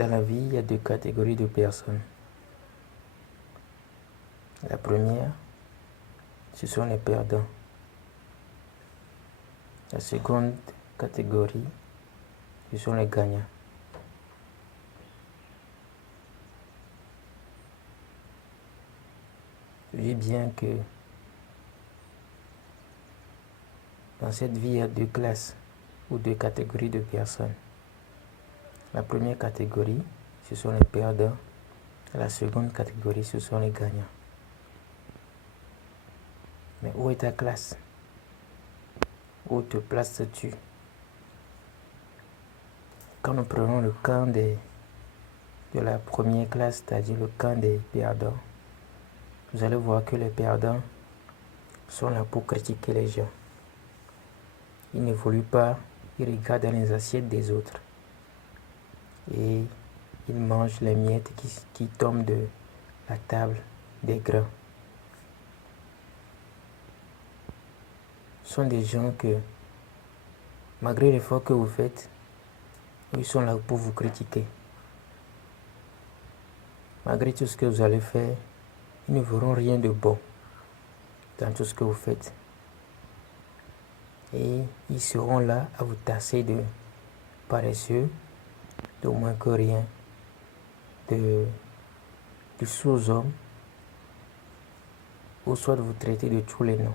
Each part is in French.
Dans la vie, il y a deux catégories de personnes. La première, ce sont les perdants. La seconde catégorie, ce sont les gagnants. Je dis bien que dans cette vie, il y a deux classes ou deux catégories de personnes. La première catégorie, ce sont les perdants. La seconde catégorie, ce sont les gagnants. Mais où est ta classe? Où te places-tu? Quand nous prenons le camp de la première classe, c'est-à-dire le camp des perdants, vous allez voir que les perdants sont là pour critiquer les gens. Ils n'évoluent pas, ils regardent dans les assiettes des autres. Et ils mangent les miettes qui tombent de la table des grands. Ce sont des gens que, malgré l'effort que vous faites, ils sont là pour vous critiquer. Malgré tout ce que vous allez faire, ils ne verront rien de bon dans tout ce que vous faites. Et ils seront là à vous tasser de paresseux, de moins que rien, de sous-homme, ou soit de vous traiter de tous les noms.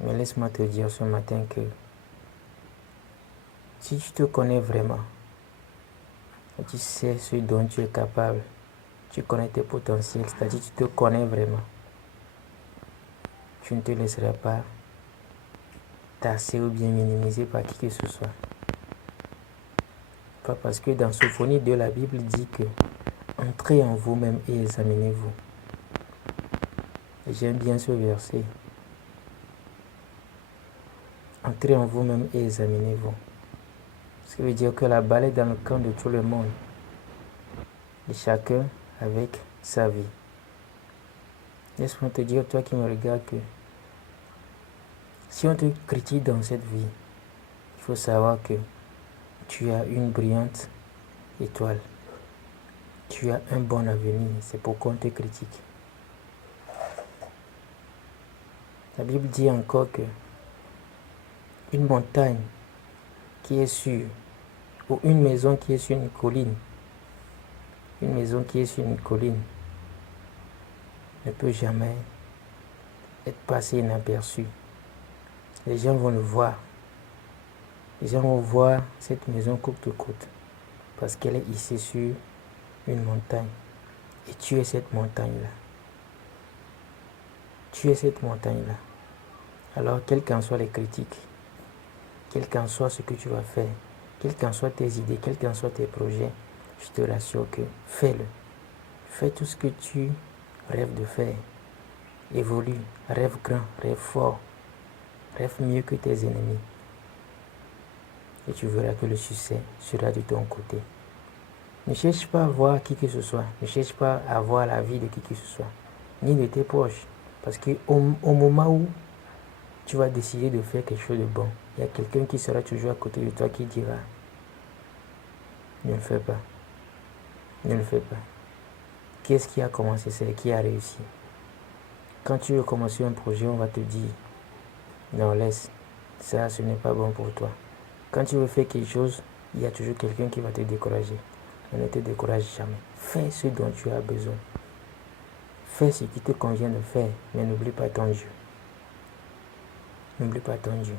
Mais laisse-moi te dire ce matin que si tu te connais vraiment, tu sais ce dont tu es capable, tu connais tes potentiels, c'est-à-dire tu te connais vraiment, tu ne te laisseras pas tasser ou bien minimiser par qui que ce soit. Pas parce que dans Sophonie 2, la Bible dit que entrez en vous-même et examinez-vous. J'aime bien ce verset. Entrez en vous-même et examinez-vous. Ce qui veut dire que la balle est dans le camp de tout le monde. Et chacun avec sa vie. Laisse-moi te dire, toi qui me regardes, que si on te critique dans cette vie, il faut savoir que tu as une brillante étoile. Tu as un bon avenir. C'est pourquoi on te critique. La Bible dit encore que une montagne qui est sûre, ou une maison qui est sur une colline, ne peut jamais être passée inaperçue. Les gens vont le voir. Les gens vont voir cette maison coûte que coûte, parce qu'elle est hissée sur une montagne. Et tu es cette montagne-là. Tu es cette montagne-là. Alors, quelles qu'en soient les critiques, quel qu'en soit ce que tu vas faire, quelles qu'en soient tes idées, quels qu'en soient tes projets, je te rassure que fais-le. Fais tout ce que tu rêves de faire. Évolue, rêve grand, rêve fort, rêve mieux que tes ennemis. Et tu verras que le succès sera de ton côté. Ne cherche pas à voir qui que ce soit. Ne cherche pas à voir la vie de qui que ce soit. Ni de tes proches. Parce qu'au moment où tu vas décider de faire quelque chose de bon, il y a quelqu'un qui sera toujours à côté de toi qui dira: ne le fais pas. Ne le fais pas. Qui est-ce qui a commencé? C'est qui a réussi. Quand tu veux commencer un projet, on va te dire: non, laisse. Ça, ce n'est pas bon pour toi. Quand tu veux faire quelque chose, il y a toujours quelqu'un qui va te décourager. Mais ne te décourage jamais. Fais ce dont tu as besoin. Fais ce qui te convient de faire, mais n'oublie pas ton Dieu. N'oublie pas ton Dieu.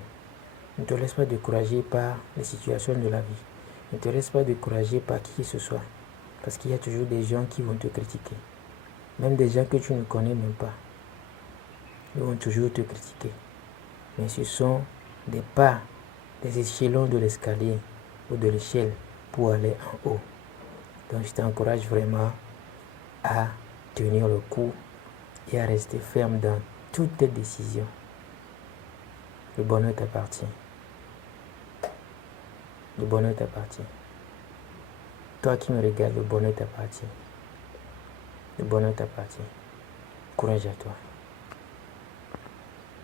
Ne te laisse pas décourager par les situations de la vie. Ne te laisse pas décourager par qui que ce soit. Parce qu'il y a toujours des gens qui vont te critiquer. Même des gens que tu ne connais même pas. Ils vont toujours te critiquer. Mais ce sont des pas, des échelons de l'escalier ou de l'échelle pour aller en haut. Donc je t'encourage vraiment à tenir le coup et à rester ferme dans toutes tes décisions. Le bonheur t'appartient. Le bonheur t'appartient. Toi qui me regardes, le bonheur t'appartient. Le bonheur t'appartient. Courage à toi.